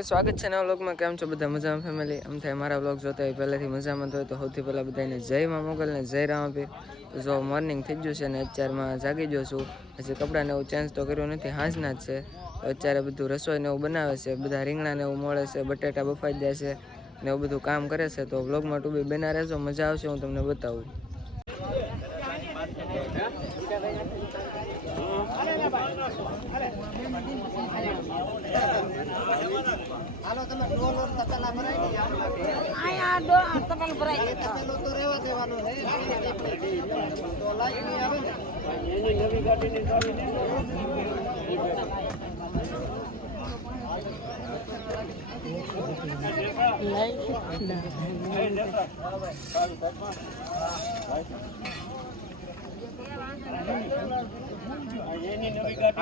Family સ્વાગત છે નવા વ્લોગમાં। કેમ છો બધા? મજામાં ફેમિલી? આમ થાય મારા વ્લોગ જોતા હોય પહેલાથી મજામાં હોય તો સૌથી પહેલાં બધાને જય મા મોગલ ને જય રામાપીર। તો જો મોર્નિંગ થઈ ગયું છે ને અત્યારમાં જાગી ગયો છું। હજી કપડાને એવું ચેન્જ તો કર્યું નથી, હાંજના જ છે। તો અત્યારે બધું રસોઈને એવું બનાવે છે, બધા રીંગણાને એવું મળે છે, બટેટા બફાઈ જાય છે ને એવું બધું કામ કરે છે। તો વ્લોગમાં ટુ બી બના રહેજો, મજા આવશે, હું તમને બતાવું। હાલો તમે ડોલ ઓર તતલા ભરાઈ દે આયા ડોલ તતલ ભરાઈ દે તતલો તો રહેવા દેવાનો છે તો લાઈટ ની આવે ને એની નવી ગાડીની ચાવી દે એની નવી ગાડી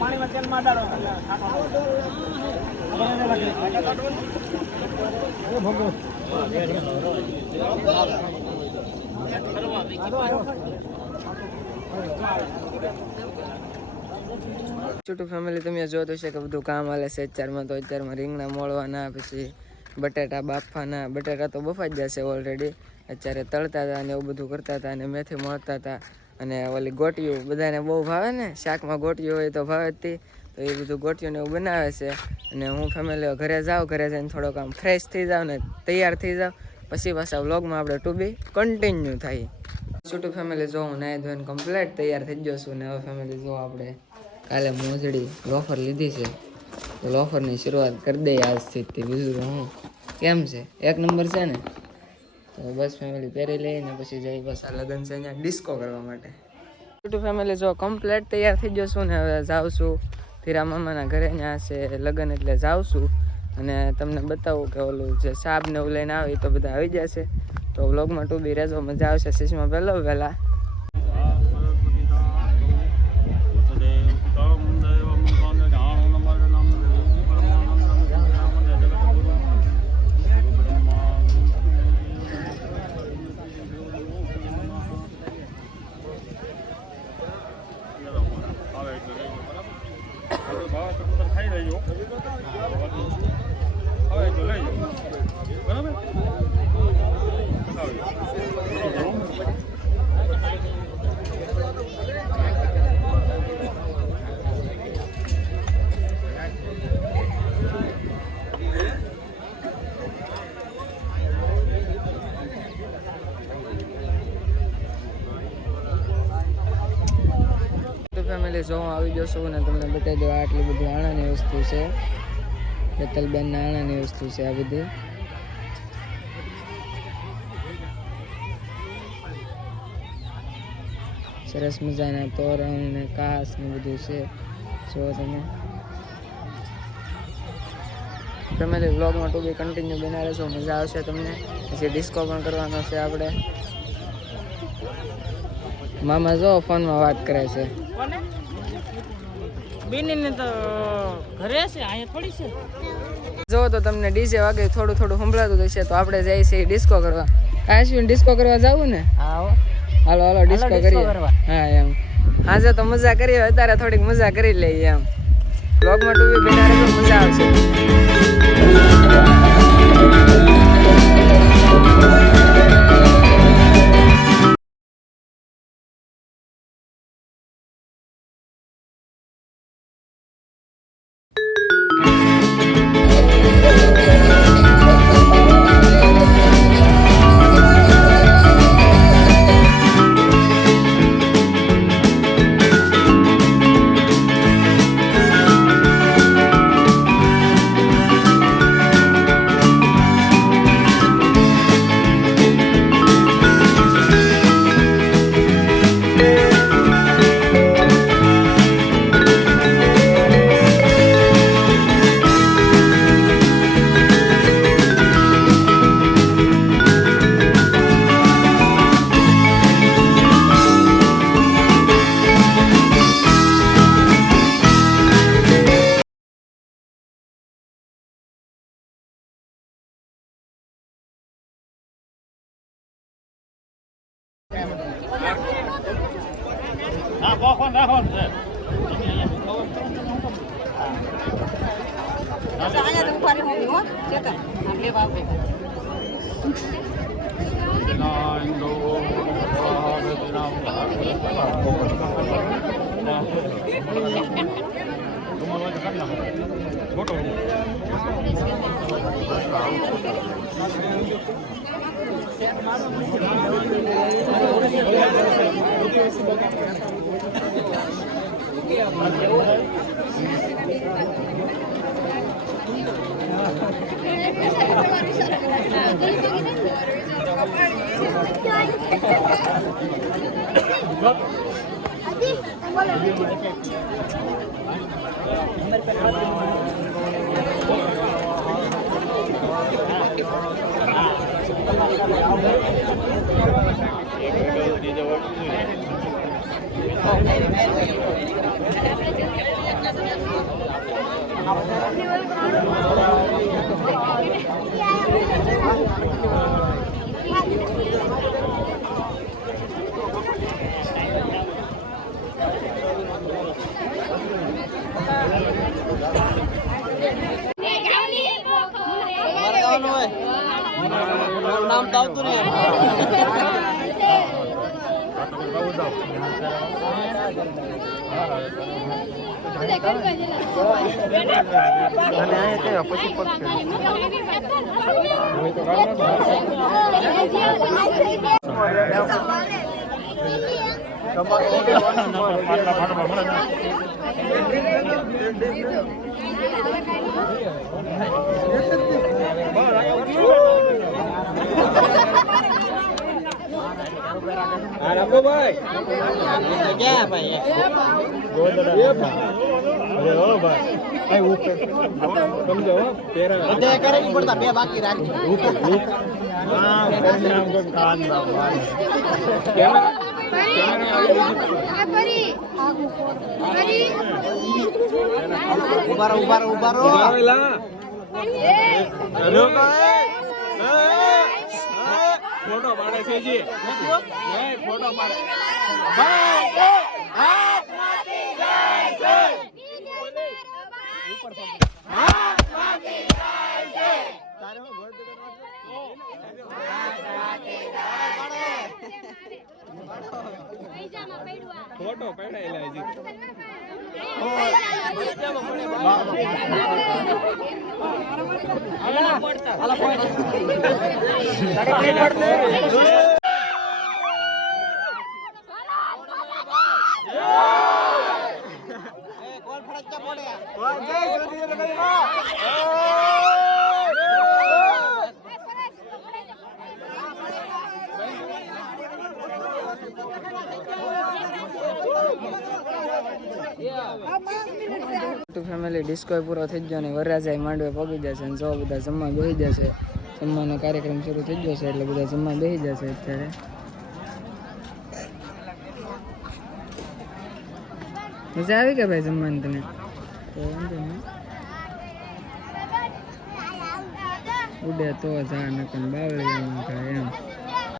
પાણીમાં તેલ માં ડાળો છોટું ફેમિલી તમે જોતો છે કે બધું કામ હાલે છે અત્યારમાં। તો અત્યારમાં રીંગણા મોળવાના, પછી બટાટા બાફવાના, બટાટા તો બફાઈ જ જશે ઓલરેડી। અત્યારે તળતા હતા ને એવું બધું કરતા હતા અને મેથી મળતા હતા અને ઓલી ગોટિયું બધાને બહુ ભાવે ને, શાકમાં ગોટિયું હોય તો ભાવે જ તે, તો એ બધું ગોટિયું ને એવું બનાવે છે। અને હું ફેમિલી ઘરે જાઉં, ઘરે જઈને થોડોક આમ ફ્રેશ થઈ જાઉં ને તૈયાર થઈ જાઉં, પછી પાછા વ્લોગમાં આપણે ટુ બી કન્ટિન્યુ થાય। છોટું ફેમિલી જો હું નાહી ધોઈને કમ્પ્લીટ તૈયાર થઈ ગયો છું ને હવે ફેમિલી જો આપણે કાલે મોજડી લોફર લીધી છે તો લોફરની શરૂઆત કરી દઈએ આજથી જ। બીજું હું કેમ છે, એક નંબર છે ને? તો બસ ફેમિલી પહેરી લઈને પછી જઈ બસ આ લગ્ન છે અહીંયા ડિસ્કો કરવા માટે। છોટું ફેમિલી જો કમ્પ્લીટ તૈયાર થઈ ગયો છું ને હવે જાઉં છું ધીરા મામાના ઘરે, ત્યાં છે લગ્ન એટલે જાઉં છું અને તમને બતાવું કે ઓલું જે સાબ ને એવું લઈને આવે તો બધા આવી જશે। તો વ્લોગમાં ટુ બી રહેજો, મજા આવશે। સીસમાં વહેલા ફેમિલી જો હું આવી ગયો છું ને તમને બતાવી દઉં આટલી બધી આણાની વસ્તુ છે, બેતલબેનના આણાની વસ્તુ છે આ બધી। સરસ મજાના તોરણ ને કાસ ને બધું છે, જો તમે ફેમિલી વ્લોગમાં ટુ બી કન્ટિન્યુ બના રહેશો, મજા આવશે તમને। પછી ડિસ્કો પણ કરવાનો છે આપણે। મામા જો ફોનમાં વાત કરે છે, બેનીને તો ઘરે છે, અહીંયા થોડી છે। જો તો તમને ડીજે વાગે થોડું થોડું સંભળાતું હશે તો આપણે જઈએ છીએ ડિસ્કો કરવા। કાશ્મીર ડિસ્કો કરવા જવું ને? હાલો હાલો ડિસ્કો કરીએ। હા એમ આજે તો મજા કરીએ, અત્યારે થોડીક મજા કરી લઈએ એમ। બ્લોગમાં ટુ બી બના રહેજો, મજા આવશે। નામ તો આવતું નહીં. બે બાકી રાખજો. ફોટો પાડે છે જી, ફોટો પાડે. ફોટો પડાયેલા જી. ફેમિલી ડિસ્કો પૂરો થઈ ગયો ને વરરાજાએ માંડવે પગી જશે અને જો બધા જમવા બેસી જશે. જમવાનો કાર્યક્રમ શરૂ થઈ ગયો છે એટલે બધા જમવા બેસી જશે. અત્યારે મજા આવી કે ભાઈ જમવાની તને? તો વાંધો નહીં, ઉડે તો જા નકન બાવળી એમ.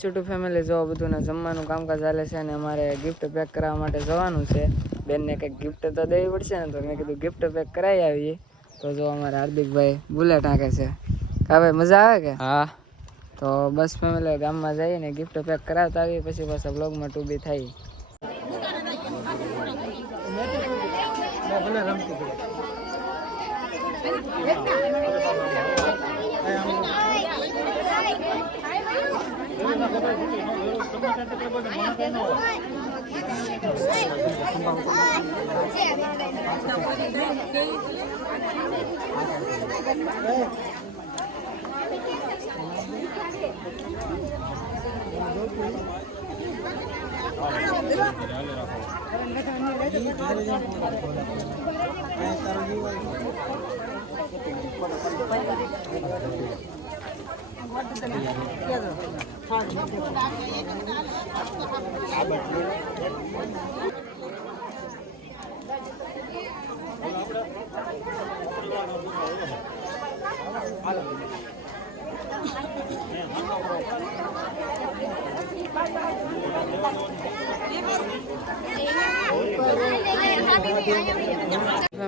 છોટું ફેમિલી જો બધું ને જમવાનું કામકાજ ચાલે છે અને અમારે ગિફ્ટ પેક કરવા માટે જવાનું છે. બેનને કંઈક ગિફ્ટ તો દેવી પડશે ને, તો મેં કીધું ગિફ્ટ પેક કરાવી આવીએ. તો જો અમારા હાર્દિકભાઈ બુલેટ હાંકે છે. કા ભાઈ મજા આવે કે? હા. તો બસ ફેમિલી ગામમાં જઈએ ને ગિફ્ટ પેક કરાવતા આવીએ, પછી પાછા બ્લોગમાં ટૂબી થાય.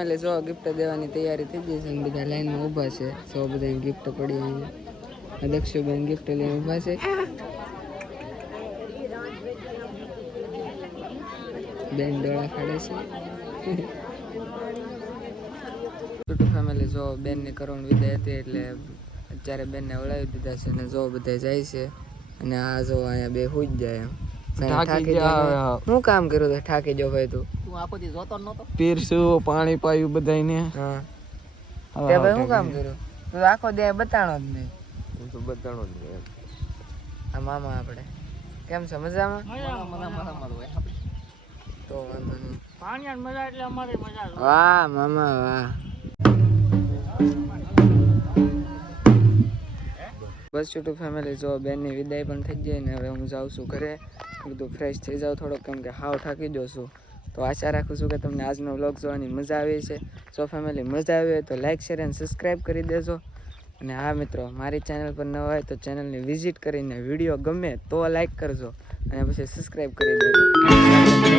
ફેમિલી જો ગિફ્ટ દેવાની તૈયારી થઈ ગઈ છે અને બધા લાઈનમાં ઊભા છે. સો બધા ગિફ્ટ પડી અહીંયા. દક્ષુબેન ગિફ્ટ લઈને ઊભા છે. બેન ડોળા ખાડે છે. છોટું ફેમિલી જો બેનની કરુણ વિદાય હતી એટલે અત્યારે બેનને વળાવી દીધા છે અને જો બધા જાય છે અને આ જો અહીંયા બે હુઈ જ જાય એમ. થાકી જાય. શું કામ કર્યું તો થાકી જો ભાઈ તું? તું આખો દી જોતો નતો? પીરસું પાણી પાયું બધાને. હા તે ભાઈ શું કામ કર્યું? તું આખો દે બતાણો જ નહીં. હું તો બતાડો જ નહીં. આ મામા આપણે કેમ છે મજામાં? મને તો વાંધો નહીં. પાણી મજા એટલે અમારે મજા આવે. વાહ મામા વાહ. બસ છોટું ફેમિલી જો બેનની વિદાય પણ થઈ જાય ને હવે હું જાઉં છું ઘરે. બધું ફ્રેશ થઈ જાઉં થોડોક કેમ કે હાવ થાકી જાઉં છું. તો આશા રાખું છું કે તમને આજનો વ્લોગ જોવાની મજા આવી છે. સો ફેમિલી મજા આવી હોય તો લાઇક શેર અને સબસ્ક્રાઈબ કરી દેજો. અને હા મિત્રો મારી ચેનલ પર નવા હોય તો ચેનલને વિઝિટ કરીને વિડીયો ગમે તો લાઇક કરજો અને પછી સબસ્ક્રાઈબ કરી દેજો.